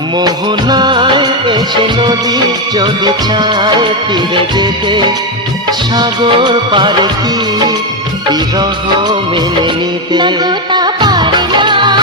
মোহনায় এসে নদী যদি চায় ফিরে যেতে, সাগর পারে কি বিরহ মেনে নিতে? না গো তা পারে না।